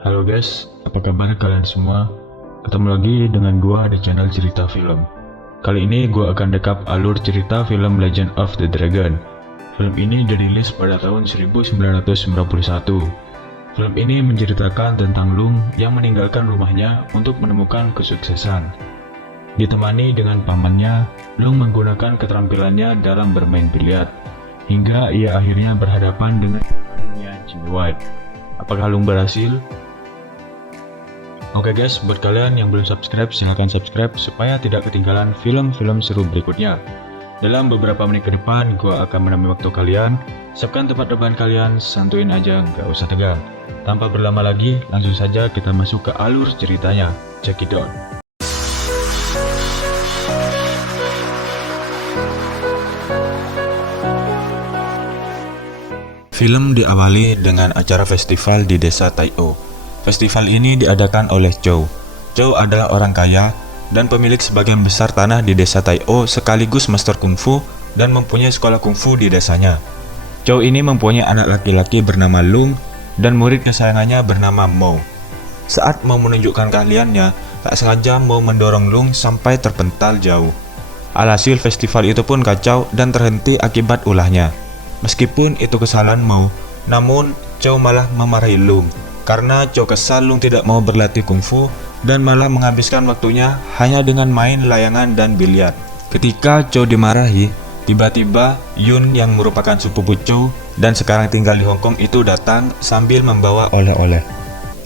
Halo guys, apa kabar kalian semua? Ketemu lagi dengan gua di channel cerita film. Kali ini gua akan rekap alur cerita film Legend of the Dragon. Film ini dirilis pada tahun 1991. Film ini menceritakan tentang Lung yang meninggalkan rumahnya untuk menemukan kesuksesan. Ditemani dengan pamannya, Lung menggunakan keterampilannya dalam bermain biliar, hingga ia akhirnya berhadapan dengan dunia Jimmy White. Apakah Lung berhasil? Oke guys, buat kalian yang belum subscribe, silahkan subscribe supaya tidak ketinggalan film-film seru berikutnya. Dalam beberapa menit ke depan, gua akan menemui waktu kalian. Siapkan tempat rebahan kalian, santuin aja, gak usah tegang. Tanpa berlama lagi, langsung saja kita masuk ke alur ceritanya. Check it out. Film diawali dengan acara festival di desa Tai'o. Festival ini diadakan oleh Zhou. Zhou adalah orang kaya dan pemilik sebagian besar tanah di desa Tai'o sekaligus master kungfu dan mempunyai sekolah kungfu di desanya. Zhou ini mempunyai anak laki-laki bernama Lung dan murid kesayangannya bernama Mo. Saat mau menunjukkan keahliannya, tak sengaja Mo mendorong Lung sampai terpental jauh. Alhasil festival itu pun kacau dan terhenti akibat ulahnya. Meskipun itu kesalahan Mo, namun Zhou malah memarahi Lung. Karena Zhou kesal Lung tidak mau berlatih kungfu dan malah menghabiskan waktunya hanya dengan main layangan dan biliar. Ketika Zhou dimarahi, tiba-tiba Yun yang merupakan sepupu Zhou dan sekarang tinggal di Hong Kong itu datang sambil membawa oleh-oleh.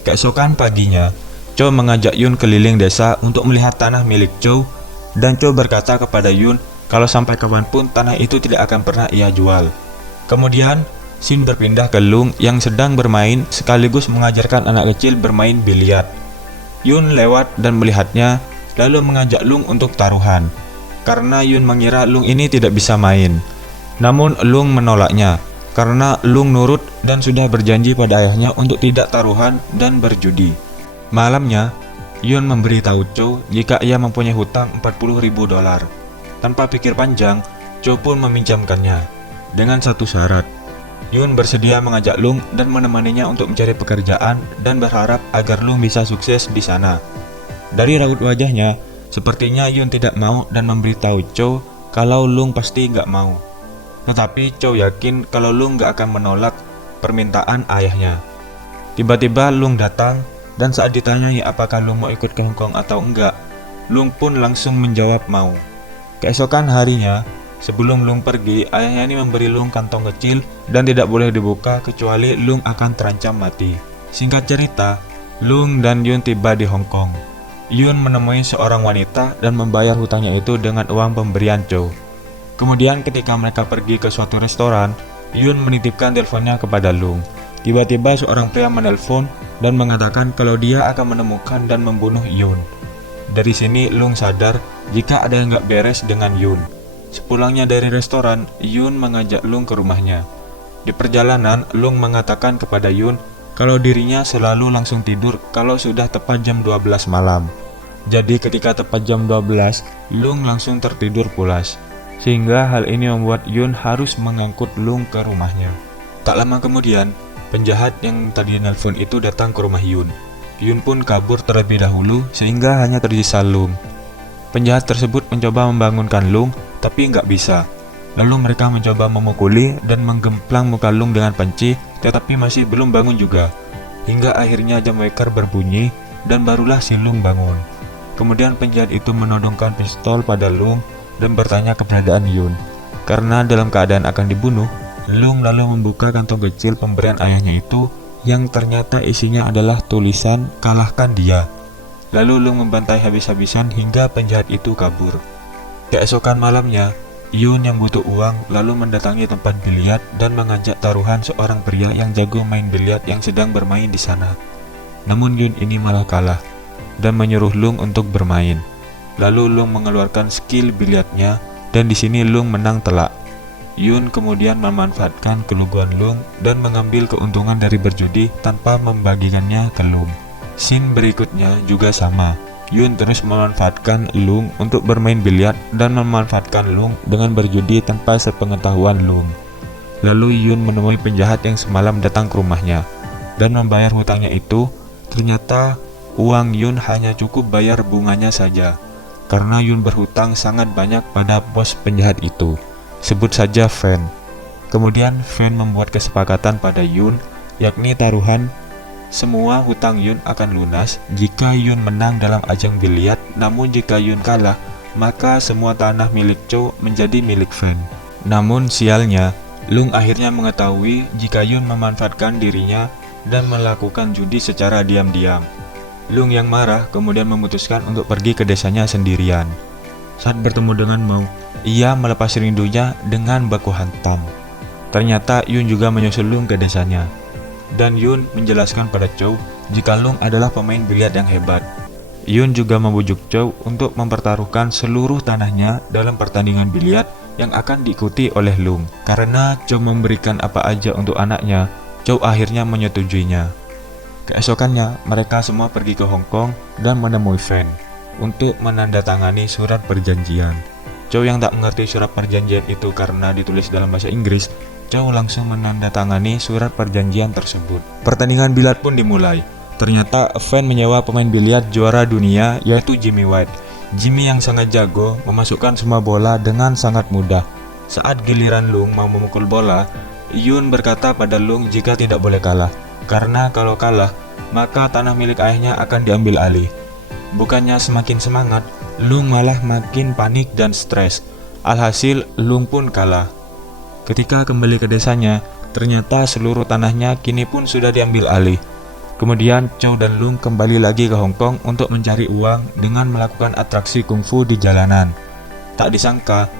Keesokan paginya, Zhou mengajak Yun keliling desa untuk melihat tanah milik Zhou dan Zhou berkata kepada Yun kalau sampai kapanpun tanah itu tidak akan pernah ia jual. Kemudian scene berpindah ke Lung yang sedang bermain sekaligus mengajarkan anak kecil bermain biliar. Yun lewat dan melihatnya, lalu mengajak Lung untuk taruhan. Karena Yun mengira Lung ini tidak bisa main. Namun Lung menolaknya, karena Lung nurut dan sudah berjanji pada ayahnya untuk tidak taruhan dan berjudi. Malamnya, Yun memberitahu Zhou jika ia mempunyai hutang $40.000. Tanpa pikir panjang, Zhou pun meminjamkannya, dengan satu syarat. Yun bersedia mengajak Lung dan menemaninya untuk mencari pekerjaan dan berharap agar Lung bisa sukses di sana. Dari raut wajahnya, sepertinya Yun tidak mau dan memberitahu Zhou kalau Lung pasti gak mau. Tetapi Zhou yakin kalau Lung gak akan menolak permintaan ayahnya. Tiba-tiba Lung datang dan saat ditanyai apakah Lung mau ikut ke Hong Kong atau enggak, Lung pun langsung menjawab mau. Keesokan harinya, sebelum Lung pergi, ayahnya ini memberi Lung kantong kecil dan tidak boleh dibuka kecuali Lung akan terancam mati. Singkat cerita, Lung dan Yun tiba di Hong Kong. Yun menemui seorang wanita dan membayar hutangnya itu dengan uang pemberian Zhou. Kemudian ketika mereka pergi ke suatu restoran, Yun menitipkan teleponnya kepada Lung. Tiba-tiba seorang pria menelpon dan mengatakan kalau dia akan menemukan dan membunuh Yun. Dari sini Lung sadar jika ada yang gak beres dengan Yun. Sepulangnya dari restoran, Yun mengajak Lung ke rumahnya. Di perjalanan, Lung mengatakan kepada Yun kalau dirinya selalu langsung tidur kalau sudah tepat jam 12 malam. Jadi ketika tepat jam 12, Lung langsung tertidur pulas. Sehingga hal ini membuat Yun harus mengangkut Lung ke rumahnya. Tak lama kemudian, penjahat yang tadi nelpon itu datang ke rumah Yun. Yun pun kabur terlebih dahulu sehingga hanya tersisa Lung. Penjahat tersebut mencoba membangunkan Lung, tapi nggak bisa. Lalu mereka mencoba memukuli dan menggemplang muka Lung dengan panci, tetapi masih belum bangun juga. Hingga akhirnya jam waker berbunyi dan barulah si Lung bangun. Kemudian penjahat itu menodongkan pistol pada Lung dan bertanya keberadaan Yun. Karena dalam keadaan akan dibunuh, Lung lalu membuka kantong kecil pemberian ayahnya itu yang ternyata isinya adalah tulisan "kalahkan dia". Lalu Lung membantai habis-habisan hingga penjahat itu kabur. Keesokan malamnya, Yun yang butuh uang lalu mendatangi tempat biliar dan mengajak taruhan seorang pria yang jago main biliar yang sedang bermain di sana. Namun Yun ini malah kalah dan menyuruh Lung untuk bermain. Lalu Lung mengeluarkan skill biliarnya dan di sini Lung menang telak. Yun kemudian memanfaatkan keluguan Lung dan mengambil keuntungan dari berjudi tanpa membagikannya ke Lung. Scene berikutnya juga sama. Yun terus memanfaatkan Lung untuk bermain biliar dan memanfaatkan Lung dengan berjudi tanpa sepengetahuan Lung. Lalu Yun menemui penjahat yang semalam datang ke rumahnya dan membayar hutangnya itu, Ternyata uang Yun hanya cukup bayar bunganya saja, karena Yun berhutang sangat banyak pada bos penjahat itu. Sebut saja Fan. Kemudian Fan membuat kesepakatan pada Yun, yakni taruhan. Semua hutang Yun akan lunas jika Yun menang dalam ajang biliar, namun jika Yun kalah, maka semua tanah milik Chow menjadi milik Fan. Namun sialnya, Lung akhirnya mengetahui jika Yun memanfaatkan dirinya dan melakukan judi secara diam-diam. Lung yang marah kemudian memutuskan untuk pergi ke desanya sendirian. Saat bertemu dengan Mao, ia melepas rindunya dengan baku hantam. Ternyata Yun juga menyusul Lung ke desanya. Dan Yun menjelaskan pada Chow jika Lung adalah pemain biliar yang hebat. Yun juga membujuk Chow untuk mempertaruhkan seluruh tanahnya dalam pertandingan biliar yang akan diikuti oleh Lung. Karena Chow memberikan apa aja untuk anaknya, Chow akhirnya menyetujuinya. Keesokannya, mereka semua pergi ke Hong Kong dan menemui Fan untuk menandatangani surat perjanjian. Chow yang tak mengerti surat perjanjian itu karena ditulis dalam bahasa Inggris, Chow langsung menandatangani surat perjanjian tersebut. Pertandingan biliar pun dimulai. Ternyata Fan menyewa pemain biliar juara dunia yaitu Jimmy White. Jimmy yang sangat jago memasukkan semua bola dengan sangat mudah. Saat giliran Lung mau memukul bola, Yun berkata pada Lung jika tidak boleh kalah, karena kalau kalah, maka tanah milik ayahnya akan diambil alih. Bukannya semakin semangat, Lung malah makin panik dan stres. Alhasil, Lung pun kalah. Ketika kembali ke desanya, ternyata seluruh tanahnya kini pun sudah diambil alih. Kemudian Chow dan Lung kembali lagi ke Hong Kong untuk mencari uang dengan melakukan atraksi kungfu di jalanan. Tak disangka,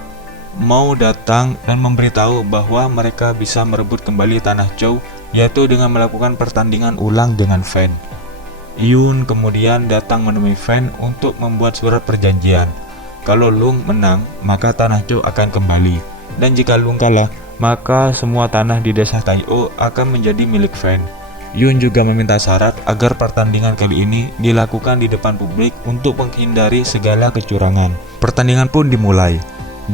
Mao datang dan memberitahu bahwa mereka bisa merebut kembali tanah Chow, yaitu dengan melakukan pertandingan ulang dengan Fan. Yun kemudian datang menemui Fan untuk membuat surat perjanjian. Kalau Lung menang, maka tanah Chow akan kembali. Dan jika Lung kalah, maka semua tanah di desa Tai-O akan menjadi milik Fan. Yun juga meminta syarat agar pertandingan kali ini dilakukan di depan publik untuk menghindari segala kecurangan. Pertandingan pun dimulai,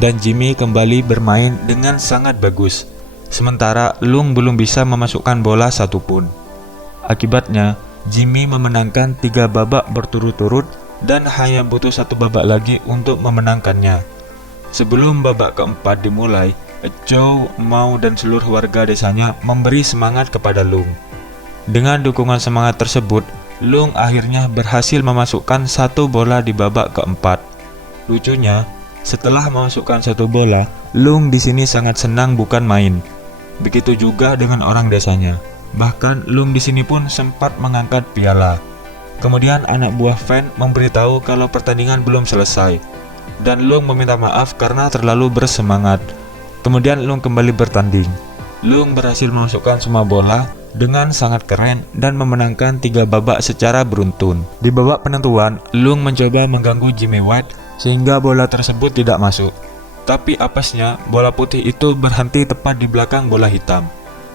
dan Jimmy kembali bermain dengan sangat bagus. Sementara Lung belum bisa memasukkan bola satupun. Akibatnya, Jimmy memenangkan 3 babak berturut-turut dan hanya butuh 1 babak lagi untuk memenangkannya. Sebelum babak keempat dimulai, Chow, Mao, dan seluruh warga desanya memberi semangat kepada Lung. Dengan dukungan semangat tersebut, Lung akhirnya berhasil memasukkan 1 bola di babak keempat. Lucunya, setelah memasukkan 1 bola, Lung di sini sangat senang bukan main. Begitu juga dengan orang desanya. Bahkan Lung di sini pun sempat mengangkat piala. Kemudian anak buah Fan memberitahu kalau pertandingan belum selesai, dan Lung meminta maaf karena terlalu bersemangat. Kemudian Lung kembali bertanding. Lung berhasil memasukkan semua bola dengan sangat keren dan memenangkan 3 babak secara beruntun. Di babak penentuan, Lung mencoba mengganggu Jimmy White sehingga bola tersebut tidak masuk. Tapi apesnya, bola putih itu berhenti tepat di belakang bola hitam.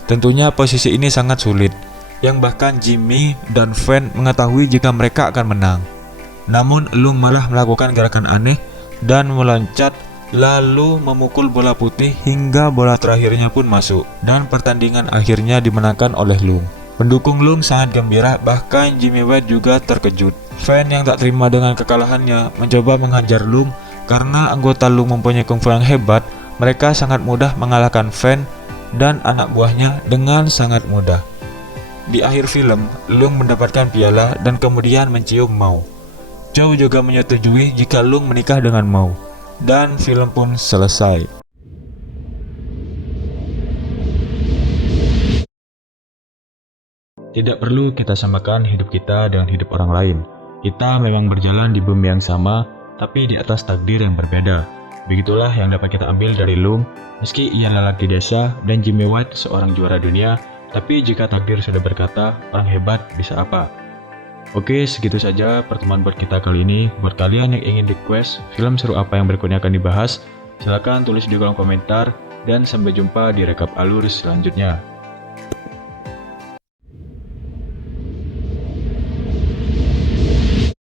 Tentunya posisi ini sangat sulit, yang bahkan Jimmy dan Fan mengetahui jika mereka akan menang. Namun Lung malah melakukan gerakan aneh dan meloncat lalu memukul bola putih hingga bola terakhirnya pun masuk, dan pertandingan akhirnya dimenangkan oleh Lung. Pendukung Lung sangat gembira, bahkan Jimmy White juga terkejut. Fan yang tak terima dengan kekalahannya mencoba menghajar Lung. Karena anggota Lung mempunyai kungfu yang hebat, mereka sangat mudah mengalahkan Fan dan anak buahnya dengan sangat mudah. Di akhir film, Lung mendapatkan piala dan kemudian mencium Mao. Chow juga menyetujui jika Lung menikah dengan Mao. Dan film pun selesai. Tidak perlu kita samakan hidup kita dengan hidup orang lain. Kita memang berjalan di bumi yang sama, tapi di atas takdir yang berbeda. Begitulah yang dapat kita ambil dari Lung. Meski ia lelaki desa dan Jimmy White seorang juara dunia, tapi jika takdir sudah berkata, orang hebat bisa apa? Oke, segitu saja pertemuan buat kita kali ini. Buat kalian yang ingin request film seru apa yang berikutnya akan dibahas, silahkan tulis di kolom komentar, dan sampai jumpa di rekap alur selanjutnya.